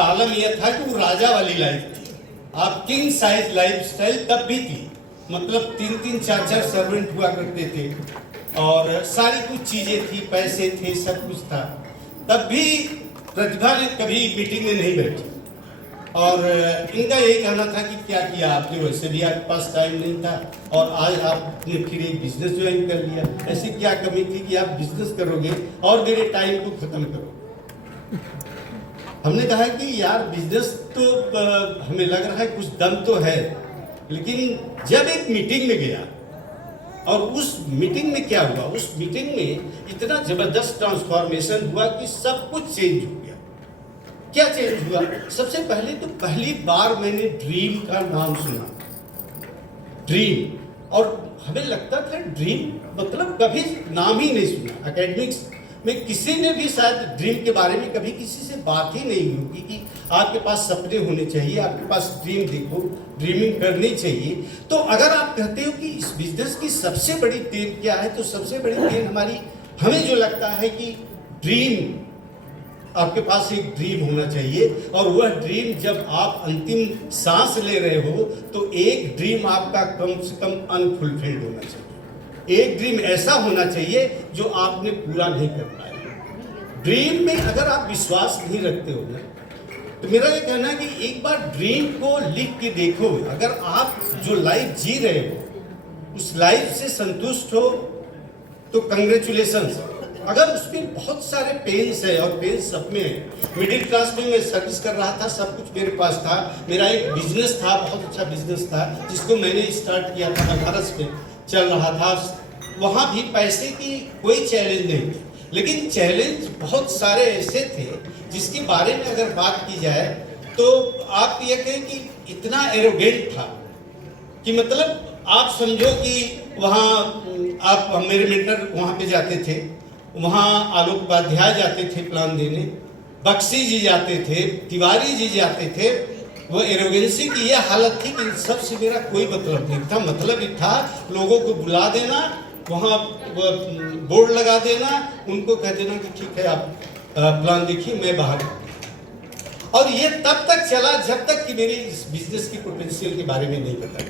आलम यह था कि वो राजा वाली लाइफ थी। आप किंग साइज लाइफ स्टाइल तब भी थी, मतलब 3-3 4-4 सर्वेंट हुआ करते थे और सारी कुछ चीजें थी, पैसे थे, सब कुछ था। तब भी प्रतिभा ने कभी मीटिंग में नहीं बैठी और इनका यही कहना था कि क्या किया आपने, वैसे भी आपके पास टाइम नहीं था और आज आपने फिर एक बिजनेस ज्वाइन कर लिया, ऐसी क्या कमी थी कि आप बिजनेस करोगे और मेरे टाइम को खत्म करोगे। हमने कहा कि यार बिजनेस तो हमें लग रहा है कुछ दम तो है, लेकिन जब एक मीटिंग में गया और उस मीटिंग में क्या हुआ, उस मीटिंग में इतना जबरदस्त ट्रांसफॉर्मेशन हुआ कि सब कुछ चेंज हो गया। क्या चेंज हुआ? सबसे पहले तो पहली बार मैंने ड्रीम का नाम सुना, ड्रीम, और हमें लगता था ड्रीम मतलब कभी नाम ही नहीं सुना। एकेडमिक्स में किसी ने भी शायद ड्रीम के बारे में कभी किसी से बात ही नहीं होगी कि आपके पास सपने होने चाहिए, आपके पास ड्रीम देखो, ड्रीमिंग करनी चाहिए। तो अगर आप कहते हो कि इस बिजनेस की सबसे बड़ी देन क्या है, तो सबसे बड़ी देन हमें जो लगता है कि ड्रीम, आपके पास एक ड्रीम होना चाहिए और वह ड्रीम जब आप अंतिम सांस ले रहे हो तो एक ड्रीम आपका कम से कम अनफुलफिल्ड होना चाहिए। एक ड्रीम ऐसा होना चाहिए जो आपने पूरा नहीं कर पाए। ड्रीम में अगर आप विश्वास नहीं रखते हो ना, तो मेरा ये कहना है कि एक बार ड्रीम को लिख के देखो। अगर आप जो लाइफ जी रहे हो उस लाइफ से संतुष्ट हो तो कंग्रेचुलेशंस। अगर उसमें बहुत सारे पेन्स है और पेन्स सब में है, मिडिल क्लास में मैं सर्विस कर रहा था, सब कुछ मेरे पास था, मेरा एक बिजनेस था, बहुत अच्छा बिजनेस था जिसको मैंने स्टार्ट किया था, बनारस में चल रहा था। वहाँ भी पैसे की कोई चैलेंज नहीं थी, लेकिन चैलेंज बहुत सारे ऐसे थे जिसके बारे में अगर बात की जाए तो आप ये कहें कि इतना एरोगेंट था कि मतलब आप समझो कि वहाँ आप मेरे मेंटर वहाँ पे जाते थे, वहाँ आलोक उपाध्याय जाते थे प्लान देने, बख्शी जी जाते थे, तिवारी जी जाते थे। वो एरोगेंसी की यह हालत थी कि इन सब से मेरा कोई मतलब नहीं था। मतलब ये था लोगों को बुला देना, वहाँ बोर्ड लगा देना, उनको कह देना कि ठीक है आप प्लान देखिए, मैं बाहर। और ये तब तक चला जब तक कि मेरी इस बिजनेस की पोटेंशियल के बारे में नहीं पता।